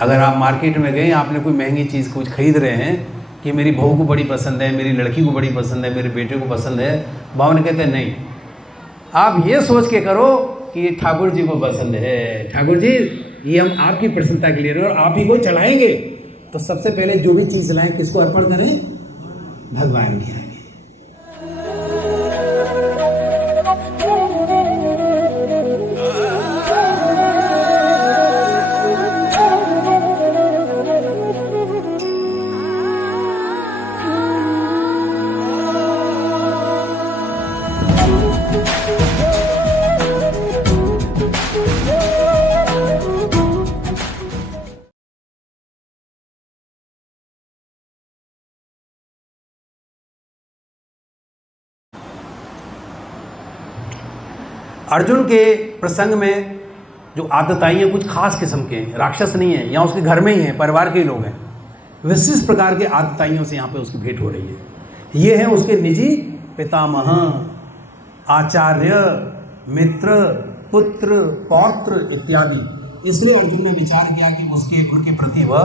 अगर आप मार्केट में गए, आपने कोई महंगी चीज़ कुछ खरीद रहे हैं कि मेरी बहू को बड़ी पसंद है, मेरी लड़की को बड़ी पसंद है, मेरे बेटे को पसंद है, बावन कहते हैं नहीं, आप ये सोच के करो कि ये ठाकुर जी को पसंद है, ठाकुर जी ये हम आपकी प्रसन्नता के लिए रहे और आप ही को चढ़ाएंगे। तो सबसे पहले जो भी चीज़ लाएं किसको अर्पण करें? भगवान के आगे। अर्जुन के प्रसंग में जो आतताई हैं कुछ खास किस्म के हैं, राक्षस नहीं है, या उसके घर में ही हैं, परिवार के ही लोग हैं, विशिष्ट प्रकार के आतताइयों से यहाँ पे उसकी भेंट हो रही है। ये हैं उसके निजी पितामह, आचार्य, मित्र, पुत्र, पौत्र इत्यादि। इसलिए अर्जुन ने विचार किया कि उनके प्रति वह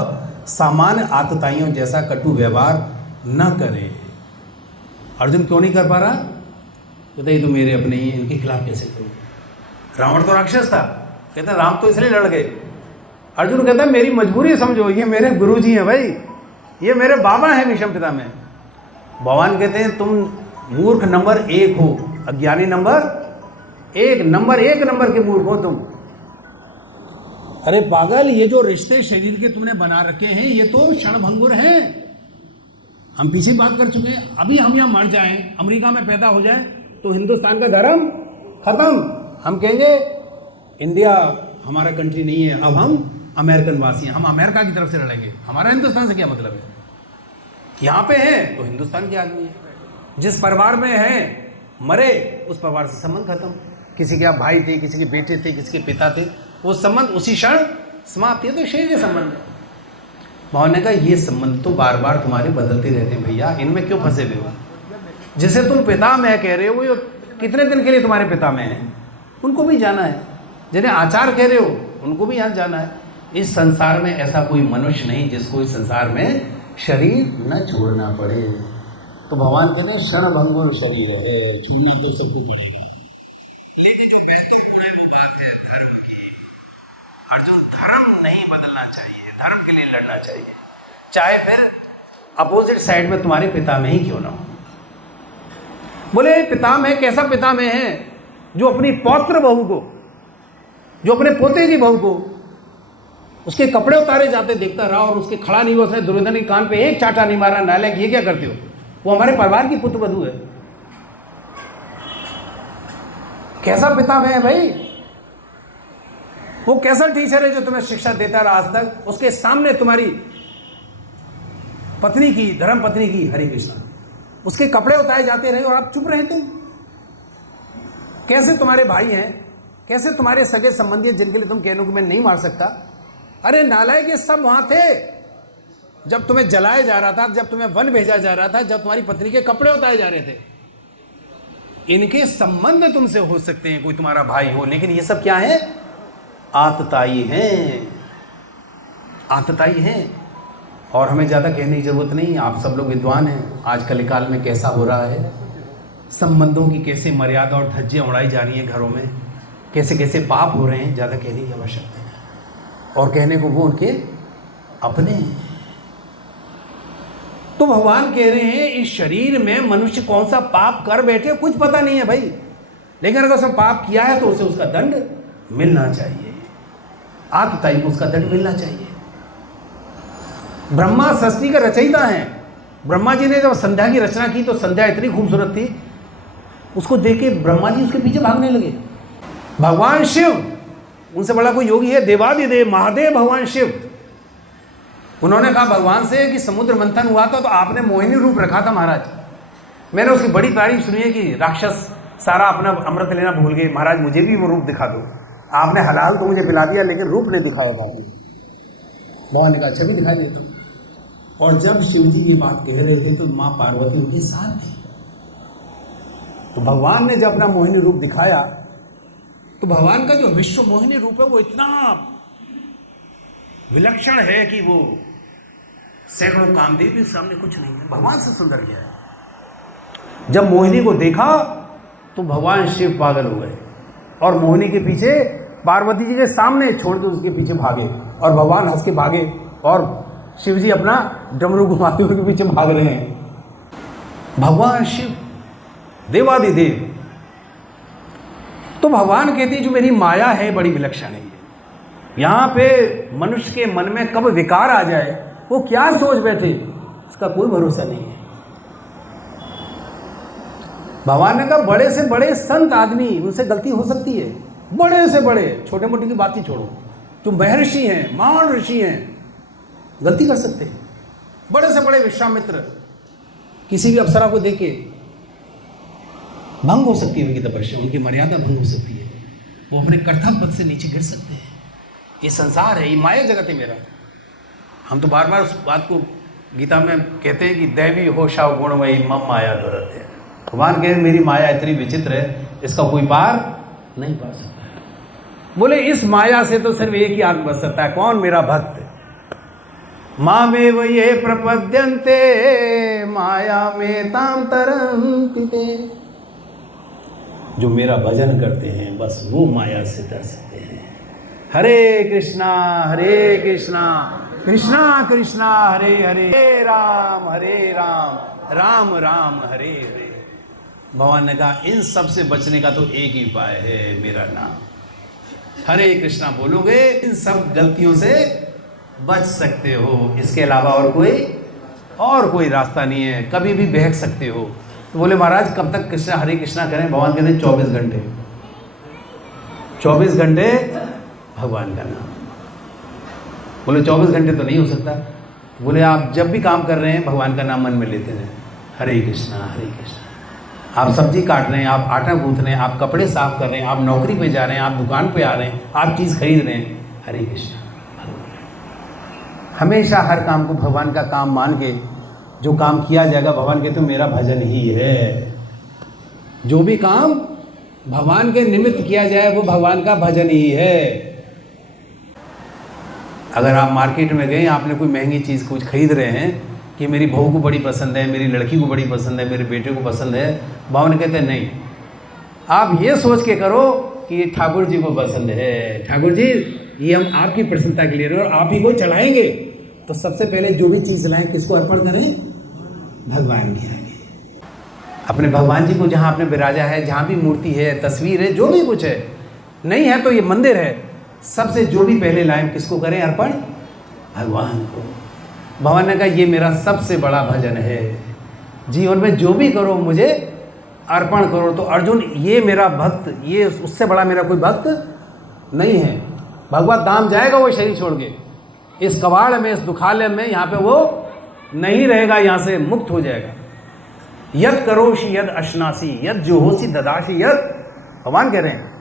सामान्य आतताइयों जैसा कटु व्यवहार न करे। अर्जुन क्यों नहीं कर पा रहा? कहते ये तो मेरे अपने ही, इनके खिलाफ कैसे करूँ? रावण तो राक्षस था, कहते राम तो इसलिए लड़ गए। अर्जुन कहता है मेरी मजबूरी समझो, ये मेरे गुरुजी हैं भाई, ये मेरे बाबा हैं भीष्म पितामह। भगवान कहते हैं तुम मूर्ख नंबर 1 हो, अज्ञानी नंबर 1, नंबर 1 नंबर के मूर्ख हो तुम। अरे पागल, ये जो रिश्ते शरीर के तुमने बना रखे हैं ये तो क्षणभंगुर हैं। हम पीछे बात कर चुके हैं। अभी हम यहाँ मर जाएं, अमेरिका में पैदा हो जाएं तो हिंदुस्तान का धर्म खत्म। हम कहेंगे इंडिया हमारा कंट्री नहीं है, अब हम अमेरिकन वासी हैं, हम अमेरिका की तरफ से लड़ेंगे। हमारा हिंदुस्तान से क्या मतलब है? यहाँ पे है तो हिंदुस्तान के आदमी है। जिस परिवार में है मरे, उस परिवार से संबंध खत्म। किसी के भाई थे, किसी के बेटे थे, किसी के पिता थे, वो संबंध उसी क्षण समाप्त है। तो शरीर के संबंध है। भगवान ने कहा ये संबंध तो बार बार तुम्हारे बदलते रहते हैं भैया, इनमें क्यों फंसे हुए हो? जिसे तुम पिता में कह रहे हो वो कितने दिन के लिए तुम्हारे पिता में है, उनको भी जाना है। जिन्हें आचार कह रहे हो उनको भी यहाँ जाना है। इस संसार में ऐसा कोई मनुष्य नहीं जिसको इस संसार में शरीर न छोड़ना पड़े। तो भगवान कहते हैं क्षणभंगुर शरीर है, छोड़ना तो सब कुछ है, लेकिन जो महत्वपूर्ण है वो बात है धर्म की। अर्जुन, धर्म नहीं बदलना चाहिए, धर्म के लिए लड़ना चाहिए, चाहे फिर अपोजिट साइड में तुम्हारे पिता में ही क्यों ना हो। बोले पितामह कैसा पितामह है जो अपनी पौत्र बहू को, जो अपने पोते की बहू को उसके कपड़े उतारे जाते देखता रहा और उसके खड़ा नहीं हुआ, उसने दुर्योधन के कान पे एक चाटा नहीं मारा। नालायक, ये क्या करते हो? वो हमारे परिवार की पुत्र वधू है। कैसा पितामह है भाई? वो कैसा टीचर है जो तुम्हें शिक्षा देता रहा आज तक? उसके सामने तुम्हारी पत्नी की, धर्म पत्नी की, हरे कृष्णा, उसके कपड़े उतारे जाते रहे और आप चुप रहे। तुम कैसे तुम्हारे भाई हैं, कैसे तुम्हारे सगे संबंधी हैं जिनके लिए तुम कहने को मैं नहीं मार सकता? अरे नालायक, ये सब वहां थे जब तुम्हें जलाया जा रहा था, जब तुम्हें वन भेजा जा रहा था, जब तुम्हारी पत्नी के कपड़े उतारे जा रहे थे। इनके संबंध तुमसे हो सकते हैं, कोई तुम्हारा भाई हो, लेकिन ये सब क्या है? आतताई हैं, आतताई हैं। और हमें ज़्यादा कहने की जरूरत नहीं, आप सब लोग विद्वान हैं। आज कलिकाल में कैसा हो रहा है, संबंधों की कैसे मर्यादा और धज्जियाँ उड़ाई जा रही हैं घरों में, कैसे कैसे पाप हो रहे हैं, ज़्यादा कहने की आवश्यकता है। और कहने को वो उनके अपने हैं। तो भगवान कह रहे हैं इस शरीर में मनुष्य कौन सा पाप कर बैठे कुछ पता नहीं है भाई, लेकिन अगर उसने पाप किया है तो उसे उसका दंड मिलना चाहिए। आतताई को उसका दंड मिलना चाहिए। ब्रह्मा सृष्टि का रचयिता हैं। ब्रह्मा जी ने जब संध्या की रचना की तो संध्या इतनी खूबसूरत थी, उसको देख के ब्रह्मा जी उसके पीछे भागने लगे। भगवान शिव, उनसे बड़ा कोई योगी है, देवादिदेव महादेव भगवान शिव, उन्होंने कहा भगवान से कि समुद्र मंथन हुआ था तो आपने मोहिनी रूप रखा था महाराज। मैंने उसकी बड़ी तारीफ सुनी है कि राक्षस सारा अपना अमृत लेना भूल गए, महाराज मुझे भी वो रूप दिखा दो। आपने हलाल तो मुझे पिला दिया लेकिन रूप नहीं दिखाया था। भगवान ने कहा अच्छा भी दिखाई देता। और जब शिव जी ये बात कह रहे थे तो माँ पार्वती उनके साथ थी। तो भगवान ने जब अपना मोहिनी रूप दिखाया तो भगवान का जो विश्व मोहिनी रूप है वो इतना विलक्षण है कि वो सैकड़ों कामदेव भी सामने कुछ नहीं है, भगवान से सुंदर क्या है। जब मोहिनी को देखा तो भगवान शिव पागल हो गए और मोहिनी के पीछे पार्वती जी के सामने छोड़ के उसके पीछे भागे और भगवान हंस के भागे और शिव जी अपना डमरू घुमाते हुए उनके पीछे भाग रहे हैं। भगवान शिव देवादिदेव। तो भगवान कहते हैं जो मेरी माया है बड़ी विलक्षण है। यहाँ पे मनुष्य के मन में कब विकार आ जाए, वो क्या सोच बैठे, इसका कोई भरोसा नहीं है। भगवान ने कहा बड़े से बड़े संत आदमी, उनसे गलती हो सकती है, बड़े से बड़े, छोटे मोटे की बात ही छोड़ो, जो महर्षि हैं, महान ऋषि हैं, गलती कर सकते हैं। बड़े से बड़े विश्वामित्र किसी भी अप्सरा को देके भंग हो सकती है उनकी तपस्या, उनकी मर्यादा भंग हो सकती है, वो अपने कर्तव्य पद से नीचे गिर सकते हैं। ये संसार है, ये माया जगत है मेरा। हम तो बार बार उस बात को गीता में कहते हैं कि दैवी होशा गुणमयी मम माया दुरत है। भगवान कहे मेरी माया इतनी विचित्र है, इसका कोई पार नहीं पा सकता है। बोले इस माया से तो सिर्फ एक ही आदमी बच सकता है, कौन? मेरा भक्त। मामेव ये प्रपद्यन्ते माया में ताम तरन्ते। जो मेरा भजन करते हैं बस वो माया से तर सकते हैं। हरे कृष्णा कृष्णा कृष्णा हरे हरे, हरे राम राम राम हरे हरे। भगवान ने कहा इन सब से बचने का तो एक ही उपाय है, मेरा नाम। हरे कृष्णा बोलोगे इन सब गलतियों से बच सकते हो, इसके अलावा और कोई रास्ता नहीं है, कभी भी बहक सकते हो। तो बोले महाराज कब तक कृष्णा हरे कृष्णा करें? भगवान कहते हैं 24 घंटे, 24 घंटे भगवान का नाम। बोले 24 घंटे तो नहीं हो सकता। बोले आप जब भी काम कर रहे हैं भगवान का नाम मन में लेते हैं, हरे कृष्णा हरे कृष्णा। आप सब्जी काट रहे हैं, आप आटा गूंथ रहे हैं, आप कपड़े साफ कर रहे हैं, आप नौकरी पे जा रहे हैं, आप दुकान पे आ रहे हैं, आप चीज़ खरीद रहे हैं, हरे कृष्णा। हमेशा हर काम को भगवान का काम मान के जो काम किया जाएगा, भगवान कहते हो मेरा भजन ही है। जो भी काम भगवान के निमित्त किया जाए वो भगवान का भजन ही है। अगर आप मार्केट में गए, आपने कोई महंगी चीज़ कुछ खरीद रहे हैं कि मेरी बहू को बड़ी पसंद है, मेरी लड़की को बड़ी पसंद है, मेरे बेटे को पसंद है, भगवान कहते हैं नहीं, आप ये सोच के करो कि ये ठाकुर जी को पसंद है। ठाकुर जी ये हम आपकी प्रसन्नता के लिए और आप ही को चढ़ाएंगे, तो सबसे पहले जो भी चीज़ लाएं किसको अर्पण करें? भगवान के आगे। अपने भगवान जी को जहाँ आपने विराजा है, जहाँ भी मूर्ति है, तस्वीर है, जो भी कुछ है, नहीं है तो ये मंदिर है, सबसे जो भी पहले लाएं किसको करें अर्पण? भगवान को। भगवान ने कहा ये मेरा सबसे बड़ा भजन है, जीवन में जो भी करो मुझे अर्पण करो। तो अर्जुन ये मेरा भक्त, ये उससे बड़ा मेरा कोई भक्त नहीं है। भगवत धाम जाएगा वो शरीर छोड़ के, इस कबाड़ में, इस दुखालय में, यहाँ पे वो नहीं रहेगा, यहाँ से मुक्त हो जाएगा। यद करोषि यद अश्नासी यद जुहोसी ददासी यद, भगवान कह रहे हैं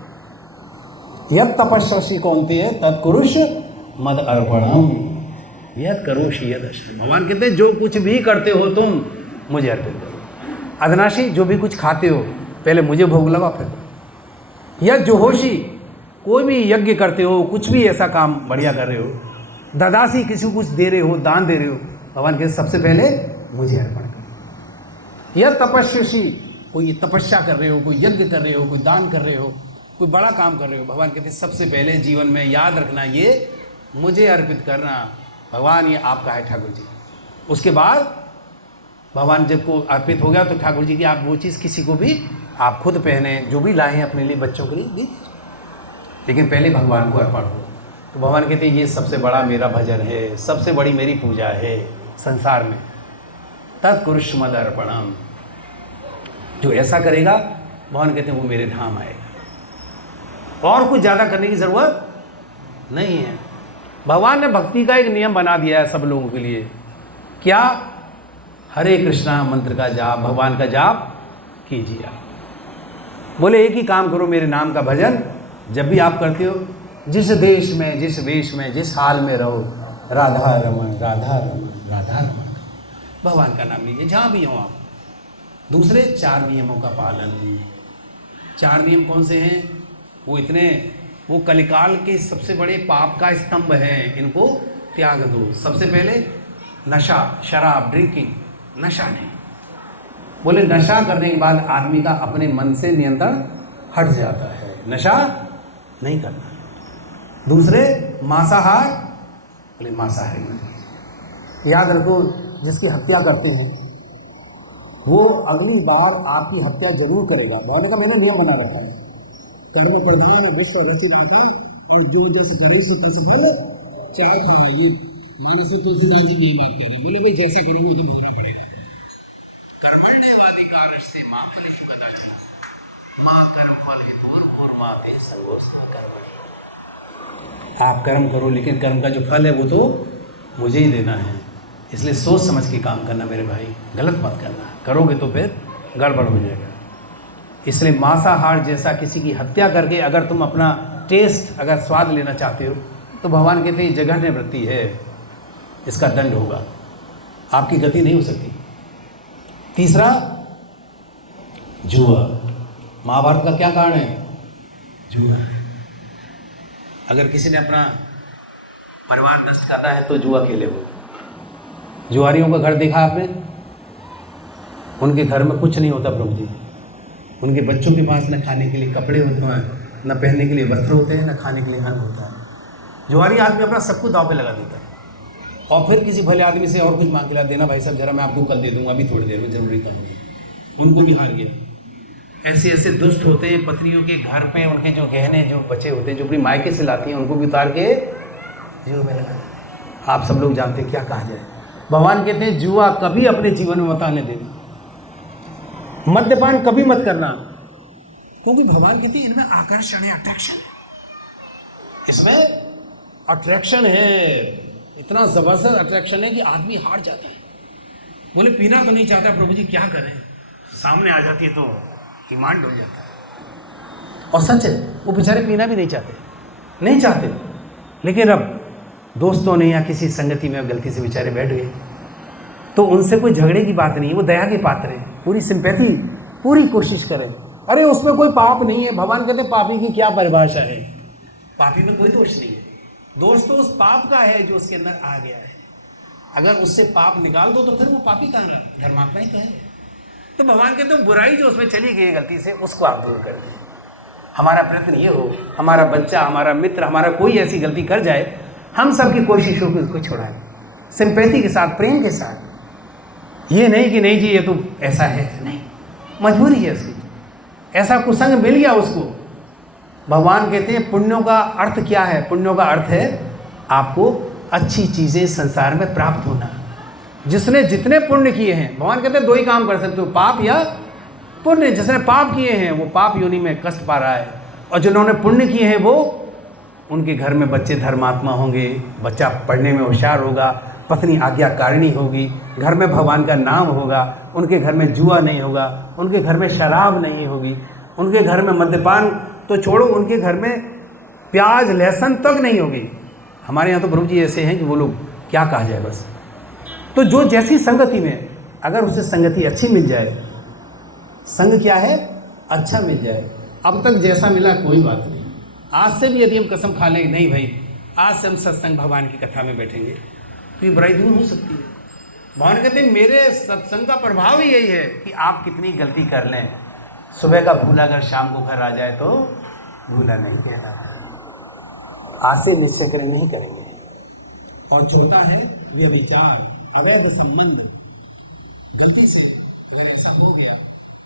यद तपस्यासी कौन्तेय तत्कुरुष मद अर्पणम यद करोषि यद अश्नासी। भगवान कहते हैं जो कुछ भी करते हो तुम मुझे अर्पित करो। अदनाशी जो भी कुछ खाते हो पहले मुझे भोग लगाओ फिर। यद जुहोशी कोई भी यज्ञ करते हो, कुछ भी ऐसा काम बढ़िया कर रहे हो, ददासी किसी को कुछ दे रहे हो, दान दे रहे हो, भगवान कहते सबसे पहले मुझे अर्पण करो। यह तपस्वी कोई तपस्या कर रहे हो, कोई यज्ञ कर रहे हो, कोई दान कर रहे हो, कोई बड़ा काम कर रहे हो, भगवान कहते सबसे पहले जीवन में याद रखना ये मुझे अर्पित करना। भगवान ये आपका है ठाकुर जी। उसके बाद भगवान जब को अर्पित हो गया तो ठाकुर जी की आप वो चीज़ किसी को भी आप खुद पहने, जो भी लाए हैं अपने लिए, बच्चों के लिए दी, लेकिन पहले भगवान को अर्पण हो। तो भगवान कहते हैं ये सबसे बड़ा मेरा भजन है, सबसे बड़ी मेरी पूजा है संसार में। तत्कुरुष मद अर्पणम, जो ऐसा करेगा भगवान कहते हैं वो मेरे धाम आएगा। और कुछ ज़्यादा करने की ज़रूरत नहीं है। भगवान ने भक्ति का एक नियम बना दिया है सब लोगों के लिए। क्या? हरे कृष्णा मंत्र का जाप, भगवान का जाप कीजिए। बोले एक ही काम करो, मेरे नाम का भजन जब भी आप करते हो, जिस देश में, जिस वेश में, जिस हाल में रहो, राधा रमन राधा रमन राधा रमन, भगवान का नाम लीजिए जहाँ भी हो आप। दूसरे 4 नियमों का पालन। 4 नियम कौन से हैं? वो इतने वो कलिकाल के सबसे बड़े पाप का स्तंभ है, इनको त्याग दो। सबसे पहले नशा, शराब, ड्रिंकिंग, नशा नहीं। बोले नशा करने के बाद आदमी का अपने मन से नियंत्रण हट जाता है, नशा नहीं करना। दूसरे मांसाहार, बोले मांसाहारी नहीं। याद रखो, जिसकी हत्या करते हैं वो अगली बार आपकी हत्या जरूर करेगा। मैंने कहा मैंने नियम बना रखा है, कर्म कर्मों ने विश्व रचित होता और जो जैसे करे से बोले चाहे ये मानसिक तुलसीदास जी नहीं बात कर रहे, बोले भाई जैसा करोगे तो भोगना पड़ेगा। कर्मण्य वाली कारज से मां फल कदाचित, मां कर्म फल हेतु और मां दे संगोस्ता कर्मणि। आप कर्म करो लेकिन कर्म का जो फल है वो तो मुझे ही देना है, इसलिए सोच समझ के काम करना मेरे भाई, गलत मत करना, करोगे तो फिर गड़बड़ हो जाएगा। इसलिए मांसाहार जैसा किसी की हत्या करके अगर तुम अपना टेस्ट, अगर स्वाद लेना चाहते हो तो भगवान कहते हैं जघन्य वृत्ति है, इसका दंड होगा, आपकी गति नहीं हो सकती। तीसरा जुआ। महाभारत का क्या कारण है? जुआ। अगर किसी ने अपना परिवार नष्ट करना है तो जुआ खेले। वो जुआरियों का घर देखा आपने? उनके घर में कुछ नहीं होता प्रभु जी, उनके बच्चों के पास न खाने के लिए कपड़े होते हैं, न पहनने के लिए वस्त्र होते हैं, न खाने के लिए अन्न होता है। जुआरी आदमी अपना सब कुछ दाव पे लगा देता है और फिर किसी भले आदमी से और कुछ मांग के ला, देना भाई साहब जरा मैं आपको कल दे दूंगा, अभी थोड़ी देर में जरूरी काम है। उनको भी हार गया। ऐसे ऐसे दुष्ट होते हैं, पत्नियों के घर पे उनके जो गहने जो बचे होते हैं, जो अपनी मायके से लाती हैं, उनको भी उतार के जुए में लगा देते हैं। आप सब लोग जानते हैं क्या कहा जाए। भगवान कहते हैं जुआ कभी अपने जीवन में मत आने देना, मद्यपान कभी मत करना, क्योंकि भगवान कहते हैं इनमें आकर्षण है, अट्रैक्शन है, इसमें अट्रैक्शन है, इतना जबरदस्त अट्रैक्शन है कि आदमी हार जाता है। बोले पीना तो नहीं चाहता प्रभु जी, क्या करें, सामने आ जाती है तो डिमांड हो जाता है। और सच है, वो बेचारे पीना भी नहीं चाहते, लेकिन अब दोस्तों ने या किसी संगति में गलती से बेचारे बैठ गए तो उनसे कोई झगड़े की बात नहीं है, वो दया के पात्र हैं, पूरी सिंपैथी, पूरी कोशिश करें। अरे उसमें कोई पाप नहीं है। भगवान कहते पापी की क्या परिभाषा है, पापी में कोई दोष नहीं है, दोष तो उस पाप का है जो उसके अंदर आ गया है। अगर उससे पाप निकाल दो तो फिर वो पापी कहाँ रहा, धर्मात्मा ही कहाँ है। तो भगवान कहते हैं बुराई जो उसमें चली गई गलती से, उसको आप दूर कर दें। हमारा प्रयत्न ये हो, हमारा बच्चा, हमारा मित्र, हमारा कोई ऐसी गलती कर जाए, हम सबकी कोशिश हो कि उसको छुड़ाएं, सिंपैथी के साथ, प्रेम के साथ। ये नहीं कि नहीं जी ये तो ऐसा है, नहीं, मजबूरी है उसकी, ऐसा कुसंग मिल गया उसको। भगवान कहते हैं पुण्यों का अर्थ क्या है? पुण्यों का अर्थ है आपको अच्छी चीज़ें संसार में प्राप्त होना। जिसने जितने पुण्य किए हैं, भगवान कहते हैं दो ही काम कर सकते हो, पाप या पुण्य। जिसने पाप किए हैं वो पाप योनि में कष्ट पा रहा है, और जिन्होंने पुण्य किए हैं वो, उनके घर में बच्चे धर्मात्मा होंगे, बच्चा पढ़ने में होशियार होगा, पत्नी आज्ञाकारिणी होगी, घर में भगवान का नाम होगा, उनके घर में जुआ नहीं होगा, उनके घर में शराब नहीं होगी, उनके घर में मद्यपान तो छोड़ो, उनके घर में प्याज लहसुन तक नहीं होगी। हमारे यहाँ तो प्रभु जी ऐसे हैं कि वो लोग क्या कहा जाए बस। तो जो जैसी संगति में, अगर उसे संगति अच्छी मिल जाए, संग क्या है, अच्छा मिल जाए, अब तक जैसा मिला कोई बात नहीं, आज से भी यदि हम कसम खा लें नहीं भाई आज से हम सत्संग भगवान की कथा में बैठेंगे तो ये बुराई दूर हो सकती है। भगवान कहते हैं मेरे सत्संग का प्रभाव ही यही है कि आप कितनी गलती कर लें, सुबह का भूला अगर शाम को घर आ जाए तो भूला नहीं कहलाता। आज से निश्चय करें नहीं करेंगे। और चौथा है व्यभिचार, अवैध संबंध। गलती से अगर ऐसा हो गया,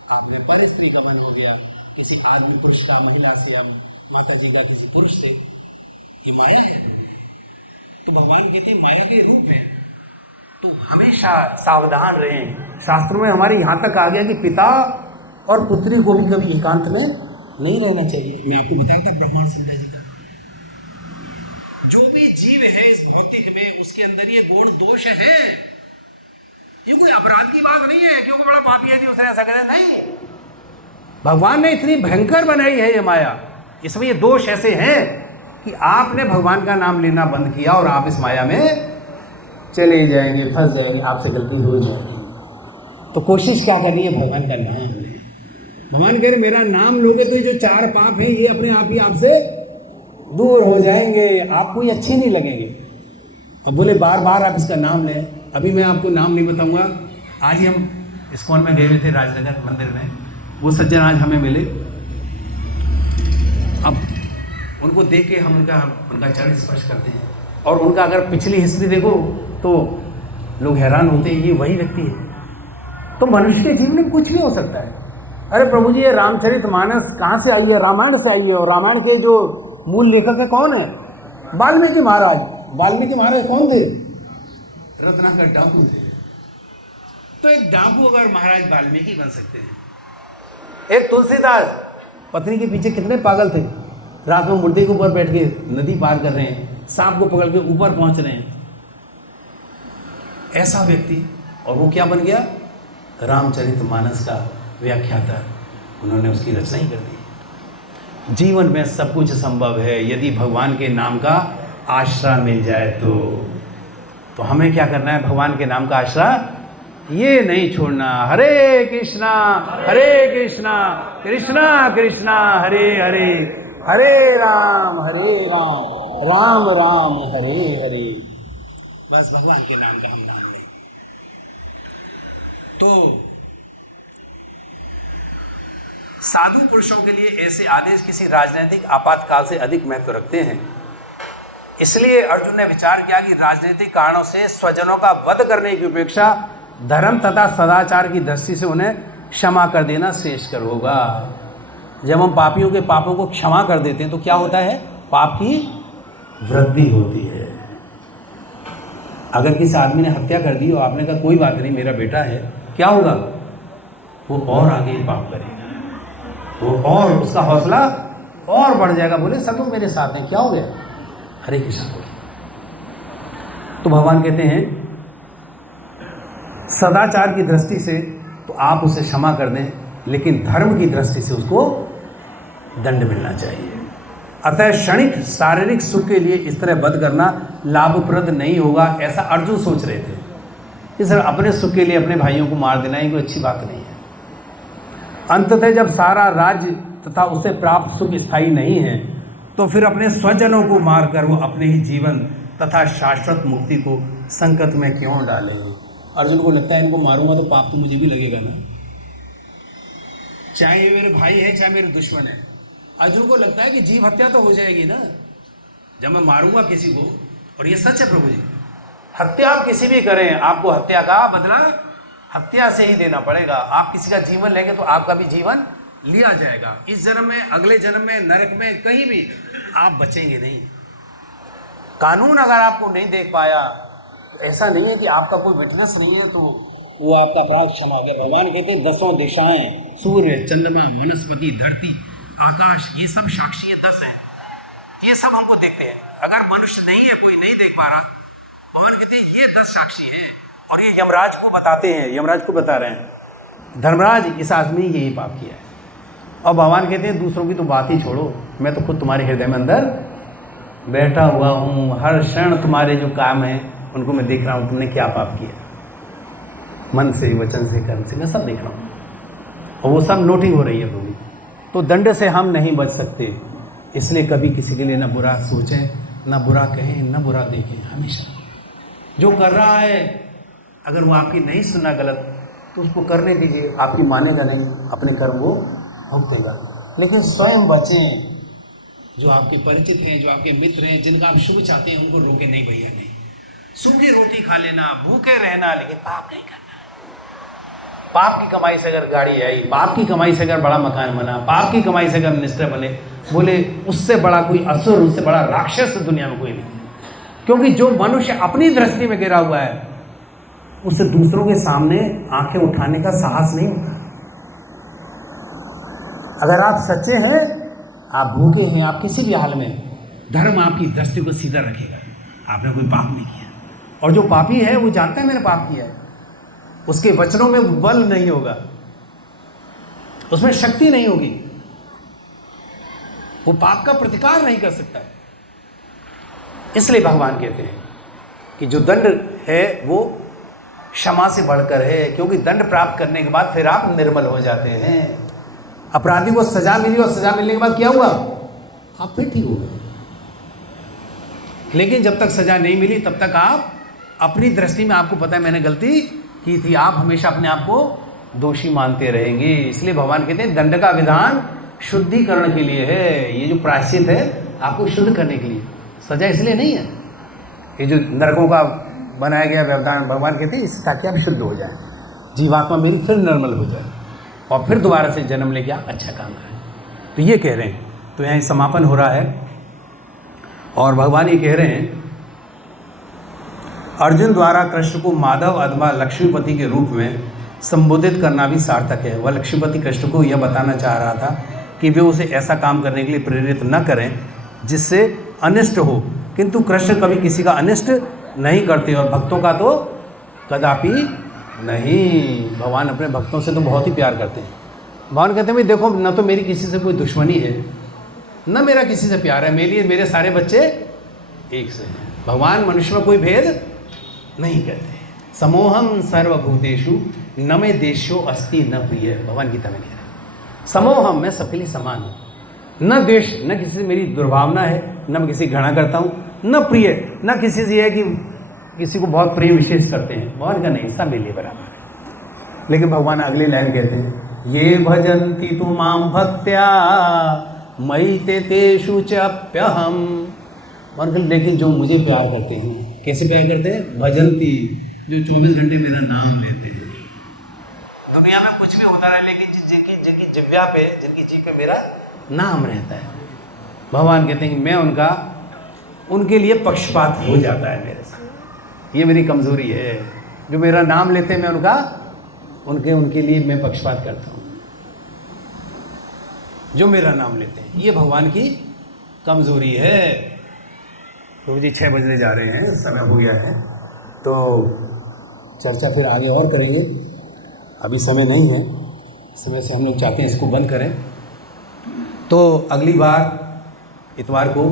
आपकी पर स्त्री का मन हो गया किसी आदमी पुरुष का, महिला से, अब माता जी का किसी पुरुष से, ये माया है। तो भगवान कहते हैं माया के रूप है, तो हमेशा सावधान रहें। शास्त्रों में हमारे यहाँ तक आ गया कि पिता और पुत्री को भी कभी एकांत में नहीं रहना चाहिए। मैं आपको बताया था ब्रह्मांड संजय जी का, जो भी जीव है इस भौतिक में उसके अंदर ये गुण दोष है। ये कोई अपराध की बात नहीं है क्योंकि बड़ा पापी है जी उसने ऐसा करे, नहीं। भगवान ने इतनी भयंकर बनाई है ये माया, इसमें ये दोष ऐसे हैं कि आपने भगवान का नाम लेना बंद किया और आप इस माया में चले जाएंगे, फंस जाएंगे, आपसे गलती हो जाएगी। तो कोशिश क्या करनी है, भगवान का नाम लें। भगवान कह रहे मेरा नाम लोगे तो ये जो चार पाप हैं ये अपने आप ही आपसे दूर हो जाएंगे, आपको ये अच्छे नहीं लगेंगे। अब बोले बार बार आप इसका नाम लें। अभी मैं आपको नाम नहीं बताऊंगा। आज ही हम इस्कॉन में गए हुए थे राजनगर मंदिर में, वो सज्जन आज हमें मिले। अब उनको देख के हम उनका चरण स्पर्श करते हैं, और उनका अगर पिछली हिस्ट्री देखो तो लोग हैरान होते हैं, ये वही व्यक्ति है। तो मनुष्य के जीवन में कुछ भी हो सकता है। अरे प्रभु जी, ये रामचरितमानस कहाँ से आई है? रामायण से आई है। और रामायण के जो मूल लेखक है कौन है? वाल्मीकि महाराज। वाल्मीकि महाराज कौन थे? रत्नाकर डाकू थे। तो एक डाकू अगर महाराज वाल्मीकि बन सकते हैं, एक तुलसीदास पत्नी के पीछे कितने पागल थे, रात में मुर्दे के ऊपर बैठ के नदी पार कर रहे हैं, सांप को पकड़ के ऊपर पहुंच रहे हैं, ऐसा व्यक्ति। और वो क्या बन गया? रामचरितमानस का व्याख्याता। उन्होंने उसकी रचना ही कर दी। जीवन में सब कुछ संभव है यदि भगवान के नाम का आश्रय मिल जाए तो हमें क्या करना है? भगवान के नाम का आश्रय ये नहीं छोड़ना। हरे कृष्णा कृष्णा कृष्णा हरे हरे, हरे राम राम राम हरे हरे। बस भगवान के नाम का हम नाम लें। तो साधु पुरुषों के लिए ऐसे आदेश किसी राजनीतिक आपातकाल से अधिक महत्व रखते हैं। इसलिए अर्जुन ने विचार किया कि राजनीतिक कारणों से स्वजनों का वध करने की अपेक्षा धर्म तथा सदाचार की दृष्टि से उन्हें क्षमा कर देना श्रेष्ठकर होगा। जब हम पापियों के पापों को क्षमा कर देते हैं तो क्या होता है? पाप की वृद्धि होती है। अगर किसी आदमी ने हत्या कर दी और आपने कहा कोई बात नहीं, मेरा बेटा है, क्या होगा? वो और आगे पाप करेगा, वो और उसका हौसला और बढ़ जाएगा। बोले सब लोग मेरे साथ हैं, क्या हो गया? हरे कृष्ण बोले। तो भगवान कहते हैं सदाचार की दृष्टि से तो आप उसे क्षमा कर दें, लेकिन धर्म की दृष्टि से उसको दंड मिलना चाहिए। अतः क्षणिक शारीरिक सुख के लिए इस तरह वध करना लाभप्रद नहीं होगा, ऐसा अर्जुन सोच रहे थे। इस तरह अपने सुख के लिए अपने भाइयों को मार देना ही कोई अच्छी बात नहीं है। अंततः जब सारा राज्य तथा उससे प्राप्त सुख स्थायी नहीं है तो फिर अपने स्वजनों को मारकर वो अपने ही जीवन तथा शाश्वत मुक्ति को संकट में क्यों डालेंगे? अर्जुन को लगता है इनको मारूंगा तो पाप तो मुझे भी लगेगा ना, चाहे ये मेरे भाई है चाहे मेरे दुश्मन है। अर्जुन को लगता है कि जीव हत्या तो हो जाएगी ना जब मैं मारूंगा किसी को। और ये सच है प्रभु जी, हत्या आप किसी भी करें, आपको हत्या का बदला हत्या से ही देना पड़ेगा। आप किसी का जीवन लेंगे तो आपका भी जीवन लिया जाएगा। इस जन्म में, अगले जन्म में, नरक में, कहीं भी आप बचेंगे नहीं। कानून अगर आपको नहीं देख पाया, ऐसा नहीं है कि आपका कोई विटनेस नहीं है तो वो आपका अपराध क्षमा कर। भगवान कहते हैं 10 दिशाएं, सूर्य, चंद्रमा, वनस्पति, धरती, आकाश, ये सब साक्षी है, 10 है। ये सब हमको देख रहे हैं। अगर मनुष्य नहीं है, कोई नहीं देख पा रहा, भगवान कहते हैं ये 10 साक्षी है। और ये यमराज को बताते हैं, यमराज को बता रहे हैं, धर्मराज इस आदमी ने यही पाप किया है। और भगवान कहते हैं दूसरों की तो बात ही छोड़ो, मैं तो खुद तुम्हारे हृदय में अंदर बैठा हुआ हूँ। हर क्षण तुम्हारे जो काम है उनको मैं देख रहा हूँ, तुमने क्या पाप किया, मन से, वचन से, कर्म से, मैं सब देख रहा हूँ। और वो सब नोटिंग हो रही है प्रभु। तो दंड से हम नहीं बच सकते, इसलिए कभी किसी के लिए ना बुरा सोचें, ना बुरा कहें, ना बुरा देखें। हमेशा जो कर रहा है अगर वो आपकी नहीं सुनना गलत तो उसको करने दीजिए, आपकी मानेगा नहीं, अपने कर्म वो भुगतेगा। लेकिन स्वयं बचें। जो आपके परिचित हैं, जो आपके मित्र हैं, जिनका आप शुभ चाहते हैं, उनको रोके नहीं भैया, नहीं। सूखी रोटी खा लेना, भूखे रहना, लेकिन पाप नहीं करना। पाप की कमाई से अगर गाड़ी आई, पाप की कमाई से अगर बड़ा मकान बना, पाप की कमाई से अगर मिनिस्टर बने, बोले उससे बड़ा कोई असुर, उससे बड़ा राक्षस दुनिया में कोई नहीं। क्योंकि जो मनुष्य अपनी दृष्टि में गिरा हुआ है उसे दूसरों के सामने आंखें उठाने का साहस नहीं होता। अगर आप सच्चे हैं, आप भूखे हैं, आप किसी भी हाल में, धर्म आपकी दृष्टि को सीधा रखेगा। आपने कोई पाप नहीं किया। और जो पापी है वो जानता है मैंने पाप किया है, उसके वचनों में बल नहीं होगा, उसमें शक्ति नहीं होगी, वो पाप का प्रतिकार नहीं कर सकता है। इसलिए भगवान कहते हैं कि जो दंड है वो क्षमा से बढ़कर है, क्योंकि दंड प्राप्त करने के बाद फिर आप निर्मल हो जाते हैं। अपराधी को सजा मिली और सजा मिलने के बाद क्या हुआ? आप फिर ठीक हो गए। लेकिन जब तक सज़ा नहीं मिली तब तक आप अपनी दृष्टि में आपको पता है मैंने गलती की थी, आप हमेशा अपने आप को दोषी मानते रहेंगे। इसलिए भगवान कहते हैं दंड का विधान शुद्धिकरण के लिए है। ये जो प्रायश्चित है आपको शुद्ध करने के लिए, सजा इसलिए नहीं है। ये जो नरकों का बनाया गया व्यवधान, भगवान कहते हैं इससे ताकि आप शुद्ध हो जाए, जीवात्मा मेरी फिर नॉर्मल हो जाए और फिर दोबारा से जन्म लेके आप अच्छा काम करें। तो ये कह रहे हैं। तो यहाँ समापन हो रहा है और भगवान ये कह रहे हैं अर्जुन द्वारा कृष्ण को माधव अथवा लक्ष्मीपति के रूप में संबोधित करना भी सार्थक है। वह लक्ष्मीपति कृष्ण को यह बताना चाह रहा था कि वे उसे ऐसा काम करने के लिए प्रेरित न करें जिससे अनिष्ट हो, किंतु कृष्ण कभी किसी का अनिष्ट नहीं करते और भक्तों का तो कदापि नहीं। भगवान अपने भक्तों से तो बहुत ही प्यार करते हैं। भगवान कहते हैं भाई देखो, न तो मेरी किसी से कोई दुश्मनी है, न मेरा किसी से प्यार है, मेरे लिए मेरे सारे बच्चे एक से हैं। भगवान मनुष्य में कोई भेद नहीं करते। समोहम सर्वभूतेषु न मे देशो अस्ति न प्रिय। भगवान गीता में कह रहे हैं समोहम, मैं सबके लिए समान हूँ। न देश, न किसी से मेरी दुर्भावना है, न मैं किसी घृणा करता हूँ, न प्रिय, न किसी से है कि किसी को बहुत प्रिय विशेष करते हैं। भगवान का नहीं, सब मेरे लिए बराबर है। लेकिन भगवान अगली लाइन कहते हैं ये भजन्ति तु माम भक्त्या मयि ते तेषु च अप्यहम्। लेकिन जो मुझे प्यार करते हैं, कैसे प्यार करते हैं? भजन्ति, जो 24 घंटे मेरा नाम लेते हैं। दुनिया में कुछ भी होता रहे लेकिन जिनकी जिह्वा पे, जिनकी जीभ पे मेरा नाम रहता है, भगवान कहते हैं कि मैं उनके लिए पक्षपात हो जाता है मेरे साथ। ये मेरी कमजोरी है। जो मेरा नाम लेते हैं मैं उनके लिए मैं पक्षपात करता हूँ, जो मेरा नाम लेते हैं। ये भगवान की कमजोरी है। प्रभु जी 6 बजने जा रहे हैं, समय हो गया है, तो चर्चा फिर आगे और करेंगे। अभी समय नहीं है, समय से हम लोग चाहते हैं इसको बंद करें। तो अगली बार इतवार को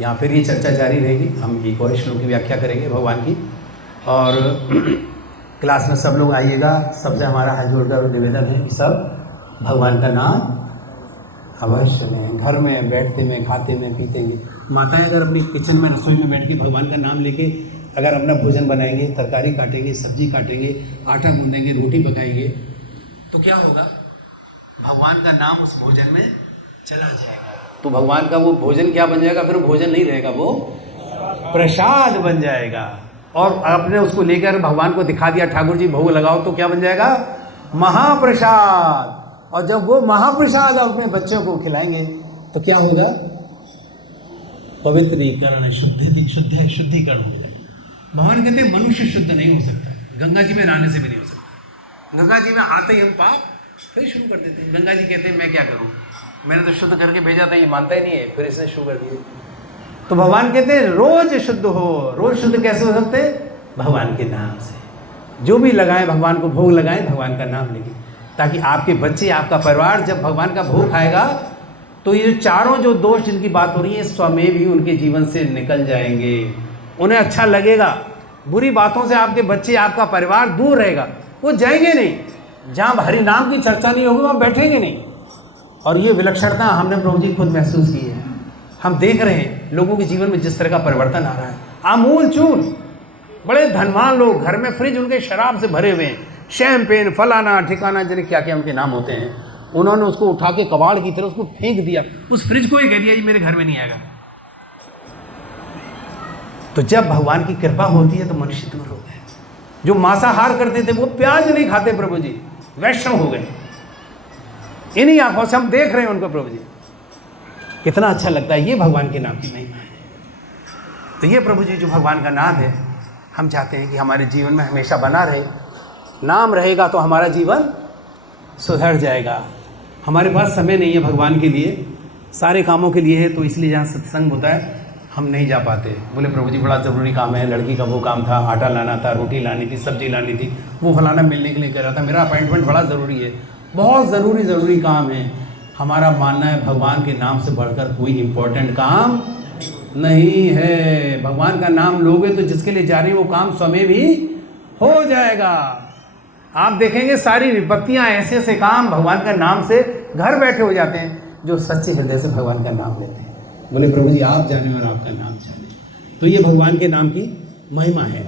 यहाँ फिर ये चर्चा जारी रहेगी। हम एक और श्लोक की व्याख्या करेंगे भगवान की। और क्लास में सब लोग आइएगा। सबसे हमारा हाथ जोड़कर निवेदन है कि सब भगवान का नाम अवश्य में, घर में बैठते में, खाते में, पीते में, माताएं अगर अपनी किचन में, रसोई में बैठ के भगवान का नाम लेके अगर अपना भोजन बनाएंगे, तरकारी काटेंगे, सब्जी काटेंगे, आटा गूंदेंगे, रोटी पकाएंगे, तो क्या होगा? भगवान का नाम उस भोजन में चला जाएगा। तो भगवान का वो भोजन क्या बन जाएगा? फिर भोजन नहीं रहेगा, वो प्रसाद बन जाएगा। और आपने उसको लेकर भगवान को दिखा दिया, ठाकुर जी भोग लगाओ, तो क्या बन जाएगा? महाप्रसाद। और जब वो महाप्रसाद अपने बच्चों को खिलाएंगे तो क्या होगा? पवित्रीकरण, शुद्धिकरण हो जाएगा। भगवान कहते हैं मनुष्य शुद्ध नहीं हो सकता है, गंगा जी में नहाने से भी नहीं हो सकता। गंगा जी में आते ही हम पाप फिर शुरू कर देते हैं। गंगा जी कहते हैं मैं क्या करूं, मैंने तो शुद्ध करके भेजा था, ये मानता ही नहीं है, फिर इसने शुरू कर दिया। तो भगवान कहते हैं रोज शुद्ध हो। रोज शुद्ध कैसे हो सकते? भगवान के नाम से। जो भी लगाएं, भगवान को भोग लगाएं, भगवान का नाम लेके, ताकि आपके बच्चे, आपका परिवार जब भगवान का भोग खाएगा तो ये चारों जो दोष जिनकी बात हो रही है स्वमेव भी उनके जीवन से निकल जाएंगे। उन्हें अच्छा लगेगा। बुरी बातों से आपके बच्चे, आपका परिवार दूर रहेगा, वो जाएंगे नहीं। जहाँ हरि नाम की चर्चा नहीं होगी वहाँ बैठेंगे नहीं। और ये विलक्षणता हमने प्रभु जी खुद महसूस की है। हम देख रहे हैं लोगों के जीवन में जिस तरह का परिवर्तन आ रहा है, आमूल चूल। बड़े धनवान लोग, घर में फ्रिज उनके शराब से भरे हुए हैं, शैम्पेन, फलाना ठिकाना, जिन्हें क्या क्या उनके नाम होते हैं, उन्होंने उसको उठा के कबाड़ की तरह उसको फेंक दिया। उस फ्रिज को ही कह दिया ये मेरे घर में नहीं आएगा। तो जब भगवान की कृपा होती है तो मनुष्य दूर हो गए। जो मांसाहार करते थे वो प्याज नहीं खाते, प्रभु जी वैष्णव हो गए। इन्हीं आंखों से हम देख रहे हैं उनको। प्रभु जी कितना अच्छा लगता है। ये भगवान के नाम की महिमा है। तो ये प्रभु जी जो भगवान का नाम है, हम चाहते हैं कि हमारे जीवन में हमेशा बना रहे। नाम रहेगा तो हमारा जीवन सुधर जाएगा। हमारे पास समय नहीं है भगवान के लिए, सारे कामों के लिए है, तो इसलिए जहाँ सत्संग होता है हम नहीं जा पाते। बोले प्रभु जी बड़ा ज़रूरी काम है, लड़की का वो काम था, आटा लाना था, रोटी लानी थी, सब्जी लानी थी, वो फलाना मिलने के लिए कह रहा था, मेरा अपॉइंटमेंट बड़ा ज़रूरी है। बहुत ज़रूरी काम है। हमारा मानना है भगवान के नाम से बढ़कर कोई इम्पोर्टेंट काम नहीं है। भगवान का नाम लोगे तो जिसके लिए जा रही है वो काम स्वयं भी हो जाएगा। आप देखेंगे सारी विपत्तियां, ऐसे ऐसे काम भगवान का नाम से घर बैठे हो जाते हैं जो सच्चे हृदय से भगवान का नाम लेते हैं। बोले प्रभु जी आप जाने और आपका नाम जाने। तो ये भगवान के नाम की महिमा है।